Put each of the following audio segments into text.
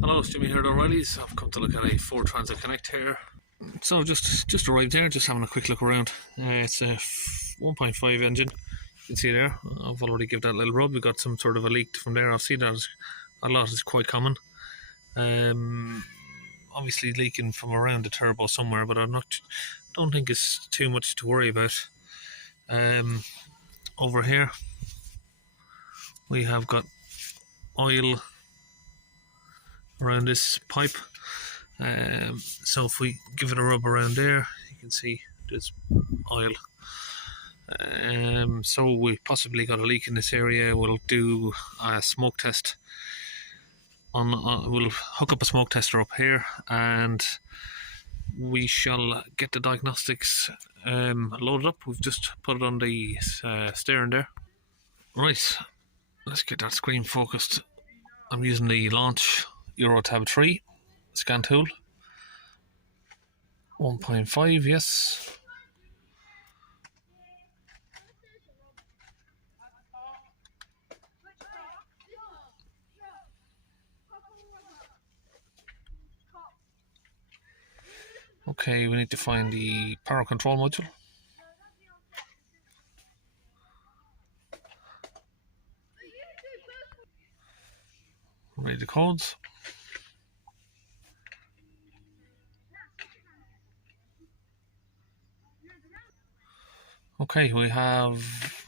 Hello, it's Jimmy here at O'Reilly's. I've come to look at a Ford Transit Connect here. So just arrived there, just having a quick look around. It's a 1.5 engine. You can see there, I've already given that a little rub. We got some sort of a leak from there. I've seen that a lot, is quite common. Obviously leaking from around the turbo somewhere, but don't think it's too much to worry about. Over here we have got oil around this pipe, so if we give it a rub around there, you can see there's oil. So we possibly got a leak in this area. We'll do a smoke test we'll hook up a smoke tester up here, and we shall get the diagnostics loaded up. We've just put it on the steering there. Right, let's get that screen focused. I'm using the Launch Euro Tab 3 scan tool. 1.5, yes. Okay, we need to find the power control module. Read the codes. Okay, we have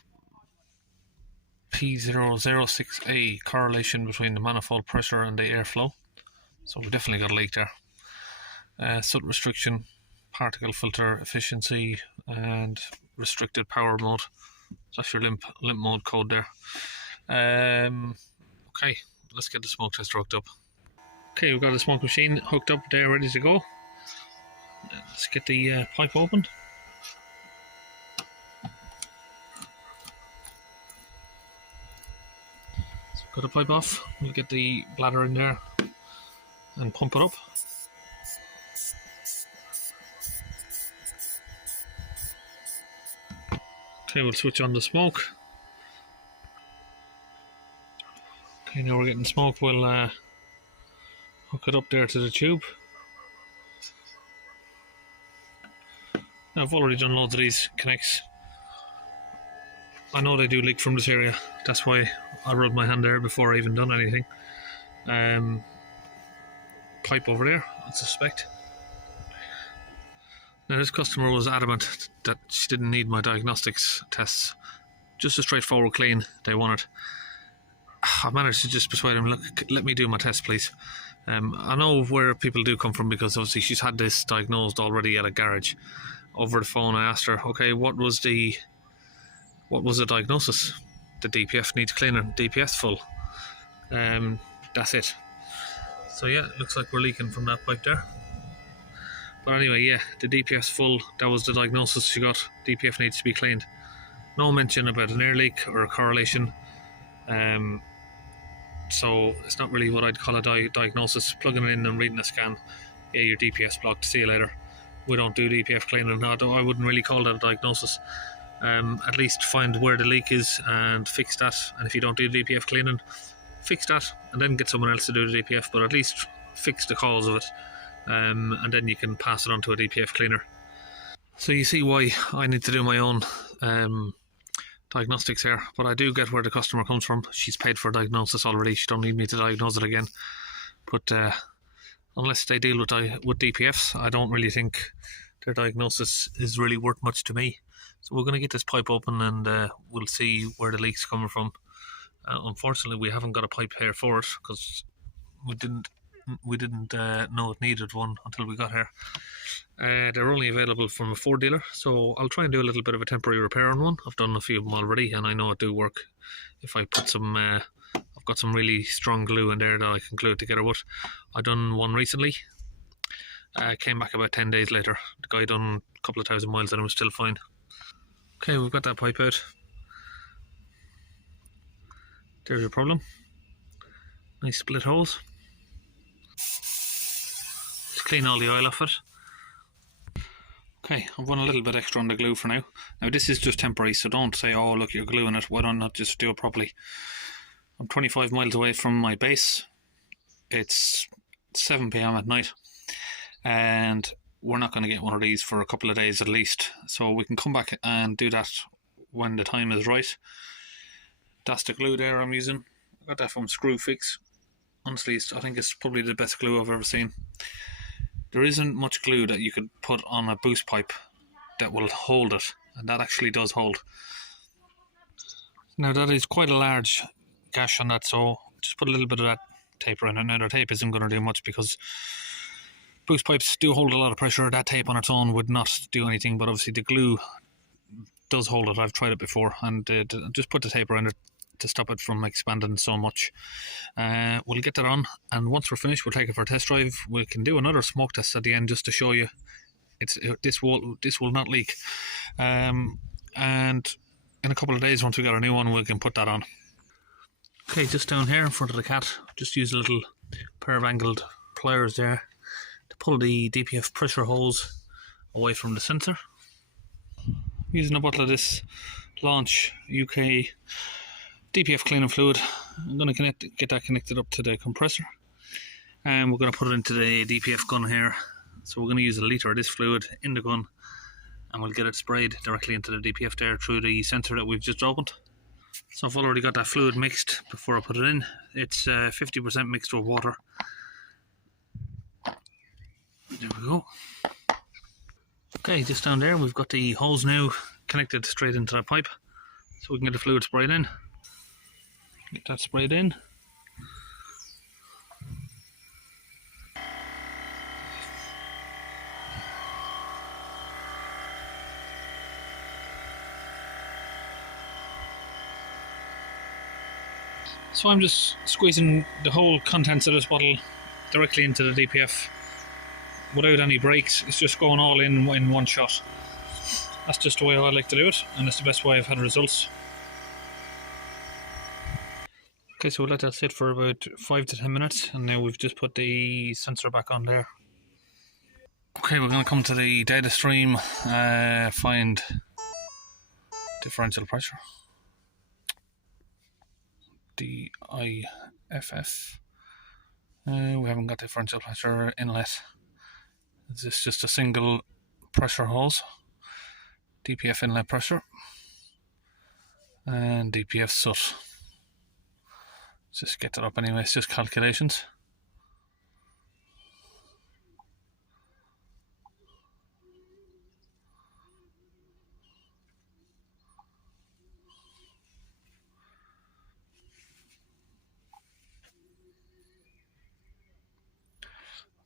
P006A, correlation between the manifold pressure and the airflow. So we definitely got a leak there. Soot restriction, particle filter efficiency, and restricted power mode. That's your limp mode code there. Okay, let's get the smoke tester hooked up. Okay, we've got the smoke machine hooked up there, ready to go. Let's get the pipe opened. So got the pipe off. We'll get the bladder in there and pump it up. Okay, we'll switch on the smoke. Okay, now we're getting smoke. We'll hook it up there to the tube. Now, I've already done loads of these connects. I know they do leak from this area. That's why I rubbed my hand there before I even done anything. Pipe over there, I suspect. Now, this customer was adamant that she didn't need my diagnostics tests. Just a straightforward clean they wanted. I managed to just persuade him, look, let me do my test, please. I know where people do come from, because obviously she's had this diagnosed already at a garage. Over the phone I asked her, okay, what was the diagnosis? The DPF needs cleaning, DPF full. That's it. So yeah, it looks like we're leaking from that pipe there. But anyway, yeah, the DPF's full. That was the diagnosis she got. DPF needs to be cleaned. No mention about an air leak or a correlation. So it's not really what I'd call a diagnosis. Plugging it in and reading a scan. Yeah, your DPF's blocked. See you later. We don't do DPF cleaning. No, I wouldn't really call that a diagnosis. At least find where the leak is and fix that. And if you don't do DPF cleaning, fix that and then get someone else to do the DPF. But at least fix the cause of it. And then you can pass it on to a DPF cleaner. So you see why I need to do my own diagnostics here, but I do get where the customer comes from. She's paid for a diagnosis already. She don't need me to diagnose it again. But unless they deal with DPFs, I don't really think their diagnosis is really worth much to me. So we're going to get this pipe open and we'll see where the leak's coming from. Unfortunately, we haven't got a pipe here for it because we didn't know it needed one until we got here. They're only available from a Ford dealer, so I'll try and do a little bit of a temporary repair on one. I've done a few of them already, and I know it do work. If I put some, I've got some really strong glue in there that I can glue it together with. I done one recently. Came back about 10 days later. The guy done a couple of thousand miles and it was still fine. Okay, we've got that pipe out. There's your problem. Nice split hose. Just clean all the oil off it. Okay, I've run a little bit extra on the glue for now. Now this is just temporary, so don't say, oh look, you're gluing it, why don't not just do it properly? I'm 25 miles away from my base. It's 7 p.m. at night, and we're not going to get one of these for a couple of days at least, so we can come back and do that when the time is right. That's the glue there I'm using. I got that from Screwfix. Honestly, I think it's probably the best glue I've ever seen. There isn't much glue that you could put on a boost pipe that will hold it, and that actually does hold. Now that is quite a large gash on that, so just put a little bit of that tape around it. Now the tape isn't going to do much because boost pipes do hold a lot of pressure. That tape on its own would not do anything, but obviously the glue does hold it. I've tried it before, and just put the tape around it to stop it from expanding so much. We'll get that on, and once we're finished we'll take it for a test drive. We can do another smoke test at the end just to show you this will not leak, and in a couple of days once we got a new one we can put that on. Okay, just down here in front of the cat, just use a little pair of angled pliers there to pull the DPF pressure hose away from the sensor. Using a bottle of this Launch UK DPF cleaning fluid, I'm going to get that connected up to the compressor, and we're going to put it into the DPF gun here. So we're going to use a litre of this fluid in the gun, and we'll get it sprayed directly into the DPF there through the sensor that we've just opened. So I've already got that fluid mixed before I put it in. It's 50% mixed with water. There we go. Okay, just down there we've got the hose now connected straight into that pipe, so we can get the fluid sprayed in. Get that sprayed in. So I'm just squeezing the whole contents of this bottle directly into the DPF without any breaks. It's just going all in one shot. That's just the way I like to do it, and it's the best way I've had results. Okay, so we'll let that sit for about 5 to 10 minutes, and now we've just put the sensor back on there. Okay, we're going to come to the data stream, find differential pressure. DIFF. We haven't got differential pressure inlet. Is this just a single pressure hose? DPF inlet pressure and DPF Soot. Let's just get that up anyway, it's just calculations.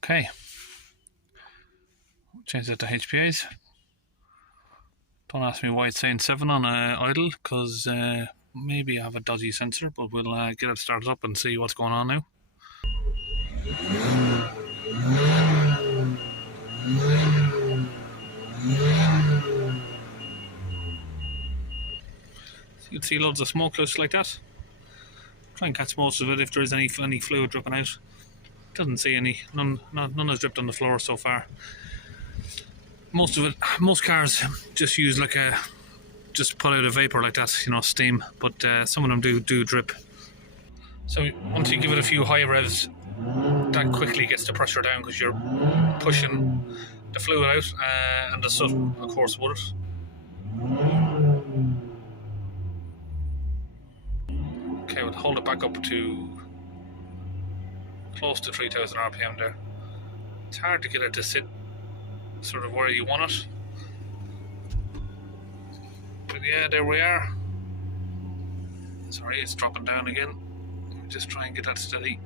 Okay, change that to HPAs. Don't ask me why it's saying 7 on idle, because maybe I have a dodgy sensor, but we'll get it started up and see what's going on now. So you can see loads of smoke just like that. Try and catch most of it if there is any fluid dripping out. Doesn't see any, none has dripped on the floor so far. Most cars just use just put out a vapor like that, you know, steam, but some of them do drip. So once you give it a few high revs, that quickly gets the pressure down because you're pushing the fluid out, and the soot, of course, with it. Okay, we'll hold it back up to close to 3000 RPM there. It's hard to get it to sit sort of where you want it, but yeah, there we are. Sorry, it's dropping down again. Just try and get that steady.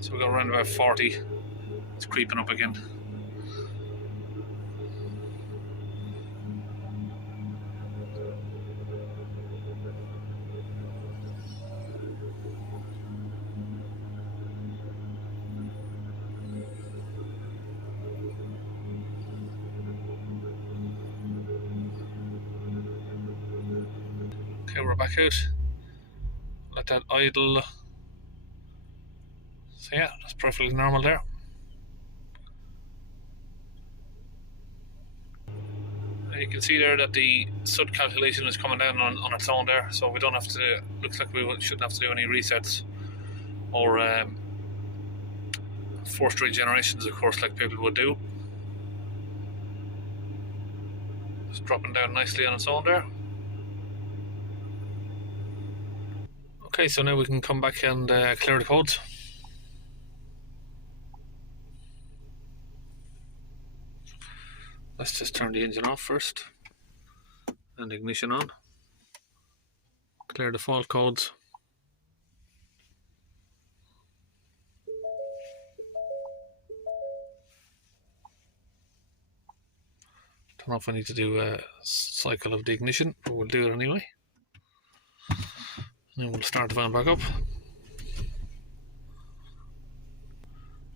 So we got around about 40. It's creeping up again. Okay, we're back out. Let that idle So yeah, that's perfectly normal there. You can see there that the soot calculation is coming down on its own there, so we don't have to, looks like we shouldn't have to do any resets or forced regenerations, of course, like people would do. It's dropping down nicely on its own there. Okay, so now we can come back and clear the codes. Let's just turn the engine off first and ignition on. Clear the fault codes. Don't know if I need to do a cycle of the ignition, but we'll do it anyway. And then we'll start the van back up.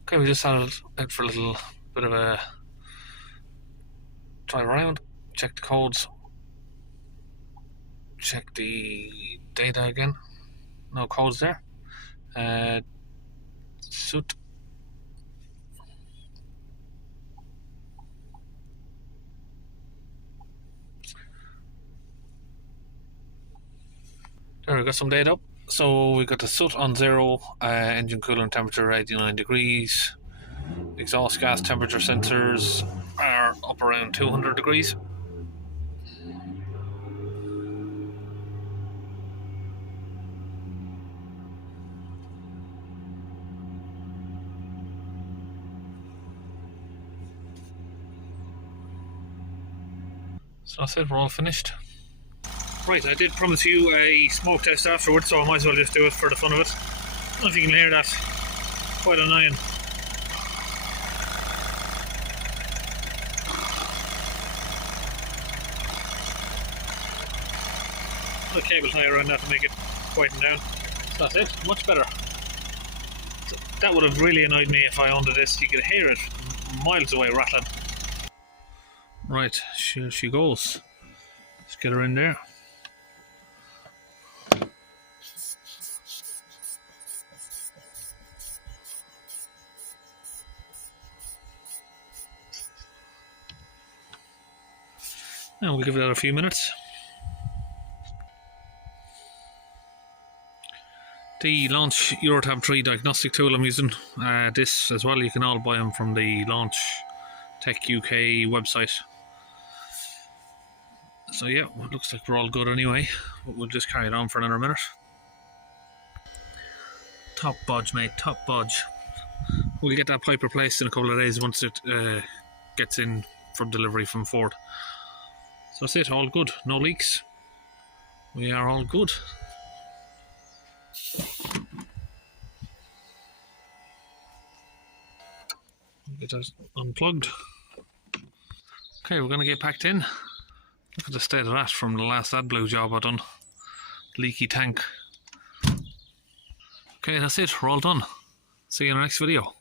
Okay, we just had it out for a little bit of a drive around, check the codes, check the data again. No codes there. Soot. There, we got some data up. So we got the soot on 0, engine coolant temperature 89 degrees, exhaust gas temperature sensors are up around 200 degrees. So that's it, we're all finished. Right, I did promise you a smoke test afterwards, so I might as well just do it for the fun of it. I don't know if you can hear that. Quite annoying. Put a cable tie around that to make it quieten down. So that's it, much better. So that would have really annoyed me if I owned this. You could hear it miles away rattling. Right, here she goes. Let's get her in there. And we'll give that a few minutes. The Launch Eurotab 3 diagnostic tool I'm using, this as well, you can all buy them from the Launch Tech UK website. So yeah, it looks like we're all good anyway, but we'll just carry it on for another minute. Top bodge, mate, top bodge. We'll get that pipe replaced in a couple of days once it gets in for delivery from Ford. So that's it, all good, no leaks. We are all good. Get that unplugged. Okay, we're going to get packed in. Look at the state of that from the last AdBlue job I done. Leaky tank. Okay, that's it, we're all done. See you in the next video.